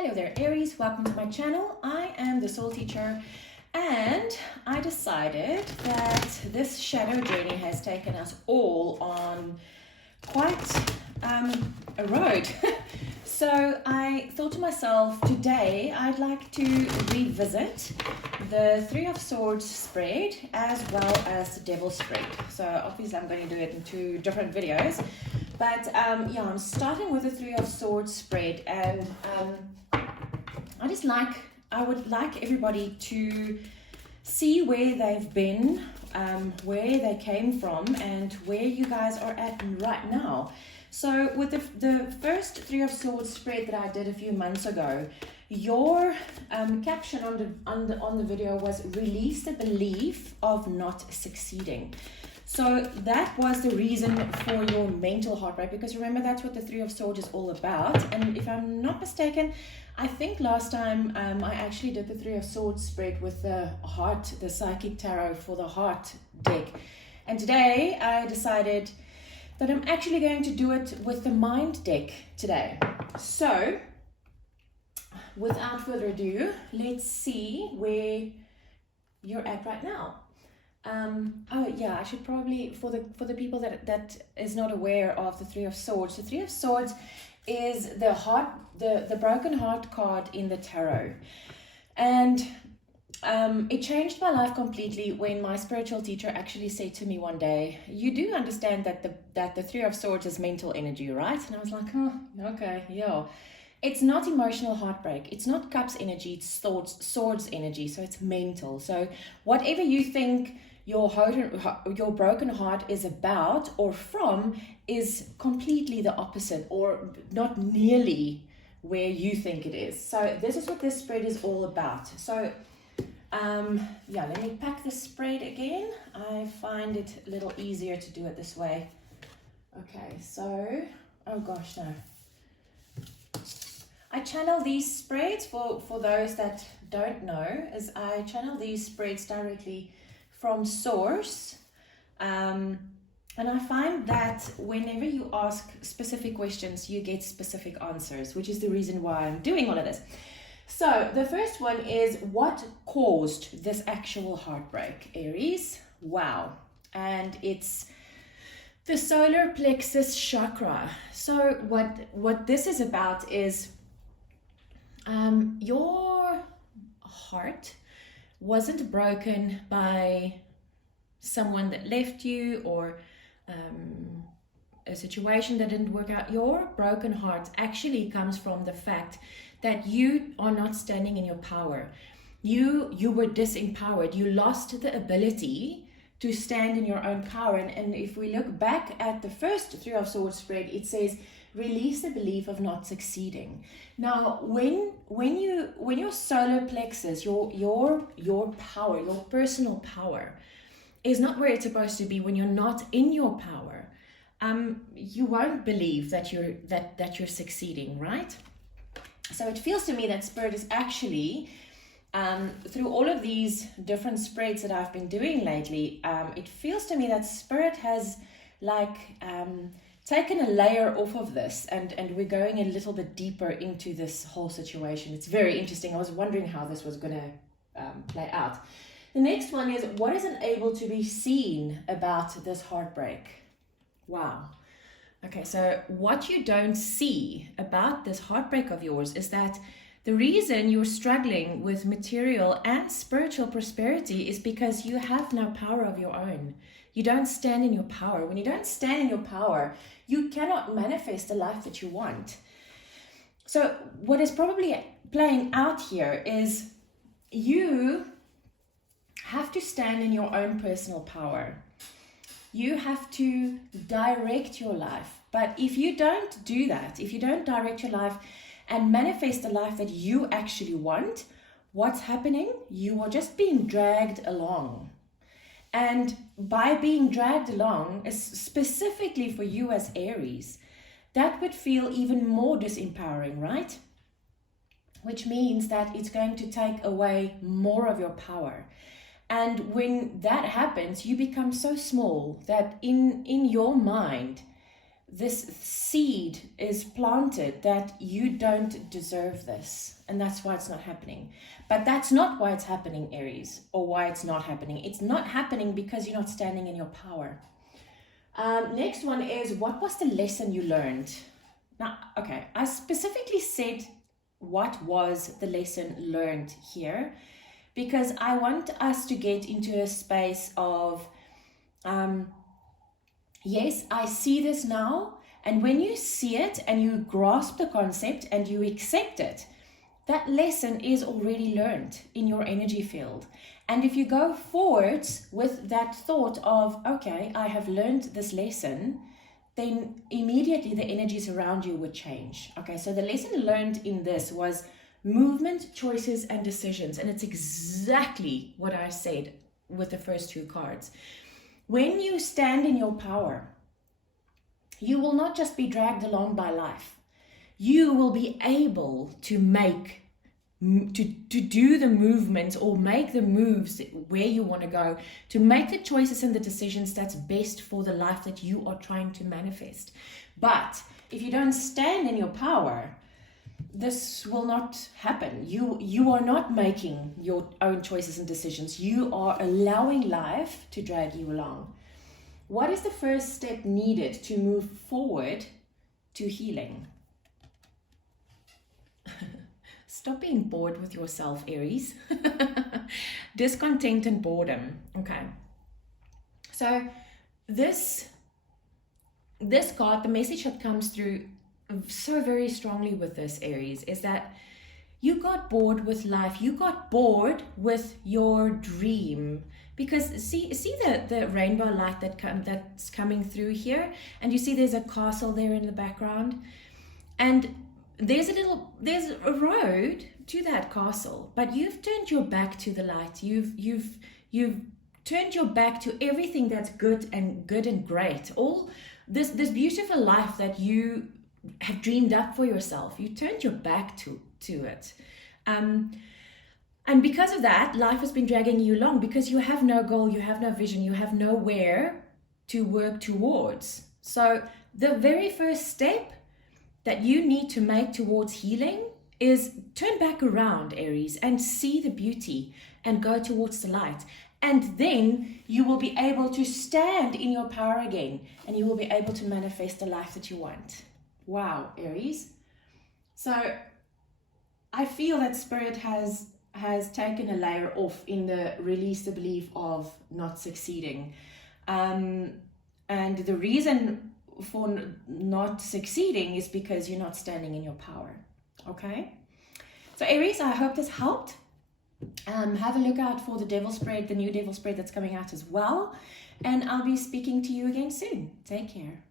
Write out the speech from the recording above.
Hello there, Aries. Welcome to my channel. I am the soul teacher, and I decided that this shadow journey has taken us all on quite a road. So I thought to myself, today I'd like to revisit the Three of Swords spread as well as the Devil spread. So obviously I'm going to do it in two different videos. But yeah, I'm starting with the Three of Swords spread, and I would like everybody to see where they've been, where they came from, and where you guys are at right now. So with the first Three of Swords spread that I did a few months ago, your caption on the video was "Release the belief of not succeeding." So that was the reason for your mental heartbreak, because remember, that's what the Three of Swords is all about. And if I'm not mistaken, I think last time I actually did the Three of Swords spread with the heart, the psychic tarot for the heart deck. And today I decided that I'm actually going to do it with the mind deck today. So without further ado, let's see where you're at right now. Oh yeah, I should probably, for the people that is not aware of the Three of Swords, the Three of Swords is the heart, the broken heart card in the tarot. And it changed my life completely when my spiritual teacher actually said to me one day, "You do understand that the Three of Swords is mental energy, right?" And I was like, "Oh, okay, yeah." It's not emotional heartbreak. It's not cups energy. It's swords energy. So it's mental. So whatever you think your broken heart is about or from is completely the opposite, or not nearly where you think it is. So this is what this spread is all about. So yeah, let me pack the spread again. I find it a little easier to do it this way. Okay, so, oh gosh, no. I channel these spreads, for those that don't know, is I channel these spreads directly from source. And I find that whenever you ask specific questions, you get specific answers, which is the reason why I'm doing all of this. So the first one is, what caused this actual heartbreak, Aries? Wow. And it's the solar plexus chakra. So what this is about is your heart wasn't broken by someone that left you, or a situation that didn't work out. Your broken heart actually comes from the fact that you are not standing in your power. You were disempowered. You lost the ability to stand in your own power. And if we look back at the first Three of Swords spread, it says, release the belief of not succeeding. Now, when your solar plexus, your power, your personal power, is not where it's supposed to be, when you're not in your power, you won't believe that you're succeeding, right? So it feels to me that Spirit is actually, through all of these different spreads that I've been doing lately, it feels to me that Spirit has taken a layer off of this, and we're going a little bit deeper into this whole situation. It's very interesting. I was wondering how this was going to play out. The next one is, what is unable to be seen about this heartbreak? Wow. Okay, so what you don't see about this heartbreak of yours is that the reason you're struggling with material and spiritual prosperity is because you have no power of your own. You don't stand in your power. When you don't stand in your power, you cannot manifest the life that you want. So what is probably playing out here is you have to stand in your own personal power. You have to direct your life. But if you don't do that, if you don't direct your life and manifest the life that you actually want, what's happening? You are just being dragged along. And by being dragged along, specifically for you as Aries, that would feel even more disempowering, right? Which means that it's going to take away more of your power. And when that happens, you become so small that in your mind, this seed is planted that you don't deserve this, and that's why it's not happening. But that's not why it's happening, Aries, or why it's not happening. It's not happening because you're not standing in your power. Next one is, what was the lesson you learned? Now, okay, I specifically said what was the lesson learned here, because I want us to get into a space of, yes, I see this now. And when you see it and you grasp the concept and you accept it, that lesson is already learned in your energy field. And if you go forwards with that thought of, okay, I have learned this lesson, then immediately the energies around you would change. Okay, so the lesson learned in this was movement, choices, and decisions. And it's exactly what I said with the first two cards. When you stand in your power, you will not just be dragged along by life. You will be able to do the movements or make the moves where you want to go, to make the choices and the decisions that's best for the life that you are trying to manifest. But if you don't stand in your power, this will not happen. You are not making your own choices and decisions. You are allowing life to drag you along. What is the first step needed to move forward to healing? Stop being bored with yourself, Aries. Discontent and boredom. Okay. So this card, the message that comes through so very strongly with this, Aries, is that you got bored with life. You got bored with your dream. Because see the rainbow light that's coming through here, and you see there's a castle there in the background, and there's a road to that castle, but you've turned your back to the light. You've turned your back to everything that's good and great. All this beautiful life that you have dreamed up for yourself. You turned your back to it. And because of that, life has been dragging you along because you have no goal, you have no vision, you have nowhere to work towards. So the very first step that you need to make towards healing is turn back around, Aries, and see the beauty and go towards the light. And then you will be able to stand in your power again, and you will be able to manifest the life that you want. Wow, Aries. So I feel that Spirit has taken a layer off in the release the belief of not succeeding. And the reason for not succeeding is because you're not standing in your power. Okay? So Aries, I hope this helped. Have a look out for the devil spread, the new devil spread that's coming out as well. And I'll be speaking to you again soon. Take care.